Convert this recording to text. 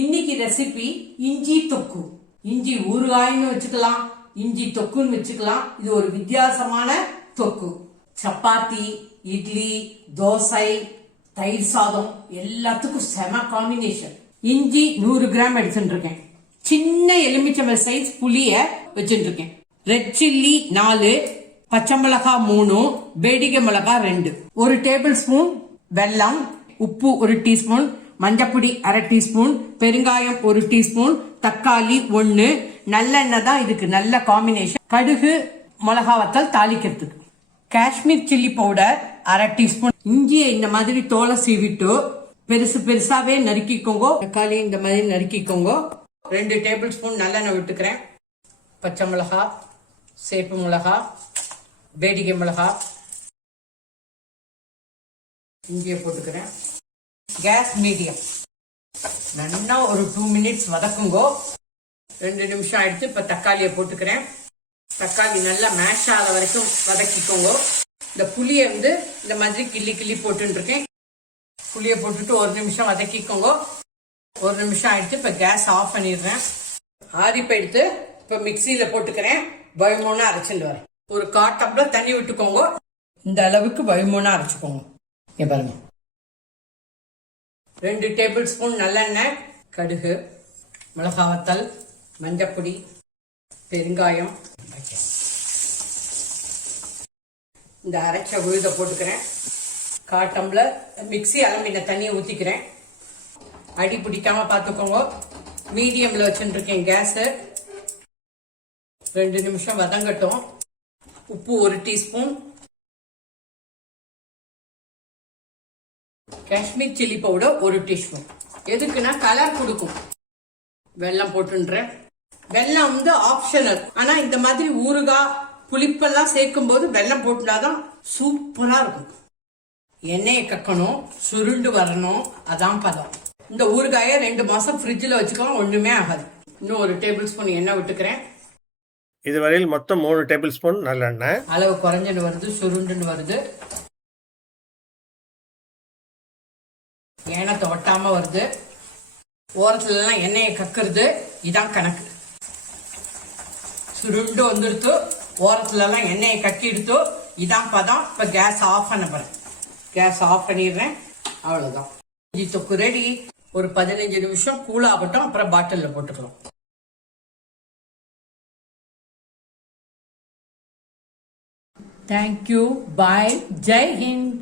இன்னைக்கு ரெசிபி இஞ்சி தொக்கு. இஞ்சி ஊறுகாய்னு வச்சுக்கலாம், இஞ்சி தொக்குன்னு வச்சுக்கலாம். இது ஒரு வித்தியாசமான தொக்கு. சப்பாத்தி, இட்லி, தோசை, தயிர் சாதம் எல்லாத்துக்கும் செம காம்பினேஷன். இஞ்சி 100 கிராம் எடுத்துட்டு இருக்கேன். சின்ன எலுமிச்சம்பழ சைஸ் புளிய வச்சுட்டு இருக்கேன். ரெட் சில்லி 4, பச்சை மிளகாய் 3, வேடிக்கை மிளகாய் 2, 1 டேபிள் ஸ்பூன் வெல்லம், உப்பு 1 டீஸ்பூன், மஞ்சப்பொடி 1/2 டீஸ்பூன், பெருங்காயம் 1 டீஸ்பூன், தக்காளி 1, நல்லெண்ணெய் தான் இதுக்கு நல்ல காம்பினேஷன். கடுகு, மிளகா வத்தல் தாளிக்கிறதுக்கு, காஷ்மீர் சில்லி பவுடர் 1/2 டீஸ்பூன். இஞ்சியை இந்த மாதிரி தோலை சீவிட்டு பெருசு பெருசாவே நறுக்கிக்கோங்க. தக்காளி இந்த மாதிரி நறுக்கிக்கோங்க. 2 டேபிள் ஸ்பூன் நல்லெண்ணெய் விட்டுக்கிறேன். பச்சை மிளகா, சேப்பு மிளகா, வேடிக்கை மிளகா, இஞ்சியை போட்டுக்கிறேன். Gas medium. நல்லா ஒரு 2 மினிட்ஸ் வதக்குங்கோ. 2 நிமிஷம் ஆயிடுச்சு. இப்ப தக்காளியை போட்டுக்கிறேன். தக்காளி நல்லா மேஷ் ஆகிற வரைக்கும் வதக்கிக்கோங்க. இந்த புளியை இந்த மாதிரி கிள்ளி கிள்ளி போட்டு இருக்கேன். புளியை போட்டுட்டு 1 நிமிஷம் வதக்கிக்கோங்க. 1 நிமிஷம் ஆயிடுச்சு. இப்ப கேஸ் ஆஃப் பண்ணிடுறேன். ஆரிப்ப எடுத்து இப்ப மிக்சியில போட்டுக்கிறேன். வழுமோனா அரைச்சிட்டு வரேன். ஒரு 1/4 டம்ளர் தண்ணி விட்டுக்கோங்க. இந்த அளவுக்கு வழுமோனா அரைச்சுக்கோங்க. பாருங்க. 2 டேபிள் ஸ்பூன் நல்லெண்ணெய், கடுகு, மிளகாய் வத்தல், மஞ்சப்பொடி, பெருங்காயம், இந்த அரைச்ச உழுத போட்டுக்கிறேன். 1/4 டம்ளர் மிக்சி அலம்பின தண்ணியை ஊத்திக்கிறேன். அடி பிடிக்காம பாத்துக்கோங்க. மீடியம்ல வச்சுட்டு இருக்கேன் கேஸ். 2 நிமிஷம் வதங்கட்டும். உப்பு 1 teaspoon, Kashmir chilli powder 1 teaspoon. எதுக்குன்னா கலர் கொடுக்கும். வெல்லம் போட்டுன்றேன். வெல்லம் ஆப்ஷனல். ஆனா இந்த மாதிரி ஊறுகாய் புளிப்பெல்லாம் சேர்க்கும் போது வெல்லம் போட்டுனாதான் சூப்பரா இருக்கும். எண்ணெயை கக்கணும், சுருண்டு வரணும், அதான் பதம். இந்த ஊறுகாய 2 மாசம் ஃப்ரிட்ஜில் வச்சுக்கலாம், ஒண்ணுமே ஆகாது. இன்னும் 1 டேபிள் ஸ்பூன் எண்ணெய் விட்டுக்கிறேன். இதுவரையில் மொத்தம் 3 டேபிள் ஸ்பூன் நல்லெண்ணெய். அளவு குறைஞ்சுன்னு வருது, சுருண்டுன்னு வருது, எண்ணெய் ஒட்டாம வருது. ஓரத்துல எல்லாம் எண்ணெயை கக்குறது, இதான் கணக்கு. சுருண்டு வந்துடுத்து, ஓரத்துல எல்லாம் எண்ணெயை கட்டி எடுத்து, இதான் பதம். இப்ப கேஸ் ஆஃப் பண்ண போறேன். கேஸ் ஆஃப் பண்ணிடுறேன். அவ்வளவுதான். இஞ்சி தொக்கு ரெடி. ஒரு 15 நிமிஷம் கூல் ஆகட்டும். அப்புறம் பாட்டில்ல போட்டுக்கலாம். தேங்க்யூ. பாய். ஜெய் ஹிந்த்.